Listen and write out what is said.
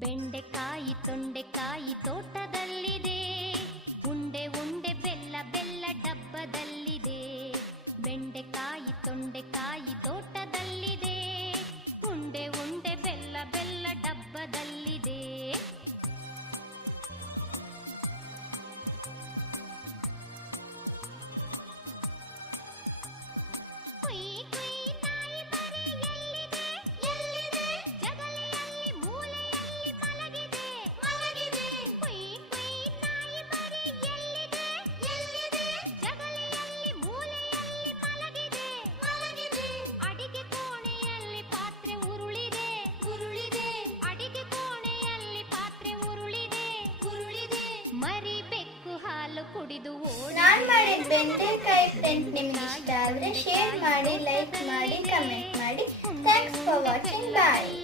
ಬೆಂಡೆಕಾಯಿ ತೊಂಡೆಕಾಯಿ ತೋಟದಲ್ಲಿದೆ, ಉಂಡೆ ಉಂಡೆ ಬೆಲ್ಲ ಬೆಲ್ಲ ಡಬ್ಬದಲ್ಲಿದೆ. ಬೆಂಡೆಕಾಯಿ ತೊಂಡೆಕಾಯಿ ತೋಟದಲ್ಲಿದೆ, ಉಂಡೆ ಉಂಡೆ ಬೆಲ್ಲ ಬೆಲ್ಲ ಡಬ್ಬದಲ್ಲಿದೆ. ಕುಯ್ ಕುಯ್ ನಾಯಿ ಮರಿ ಎಲ್ಲಿದೆ ಎಲ್ಲಿದೆ, ಜಗಲಿಯಲ್ಲಿ ಮೂಲೆಯಲ್ಲಿ ಮಲಗಿದೆ ಮಲಗಿದೆ. ಕುಯ್ ಕುಯ್ ನಾಯಿ ಮರಿ ಎಲ್ಲಿದೆ ಎಲ್ಲಿದೆ, ಜಗಲಿಯಲ್ಲಿ ಮೂಲೆಯಲ್ಲಿ ಮಲಗಿದೆ ಮಲಗಿದೆ. ಅಡಿಗೆ ಕೋಣೆಯಲ್ಲಿ ಪಾತ್ರೆ ಉರುಳಿದೆ ಉರುಳಿದೆ, ಅಡಿಗೆ ಕೋಣೆಯಲ್ಲಿ ಪಾತ್ರೆ ಉರುಳಿದೆ ಉರುಳಿದೆ. ಮರಿ ಬೆಕ್ಕು ಹಾಲು ಕುಡಿದು ನಾನು ಮಾಡಿದ ಬೆಂಡೆಕಾಯಿ ಫ್ರೆಂಡ್ಸ್ ನಿಮ್ಗೆ ಇಷ್ಟ ಆದರೆ ಶೇರ್ ಮಾಡಿ, ಲೈಕ್ ಮಾಡಿ, ಕಮೆಂಟ್ ಮಾಡಿ. Thanks for watching. ಬಾಯ್.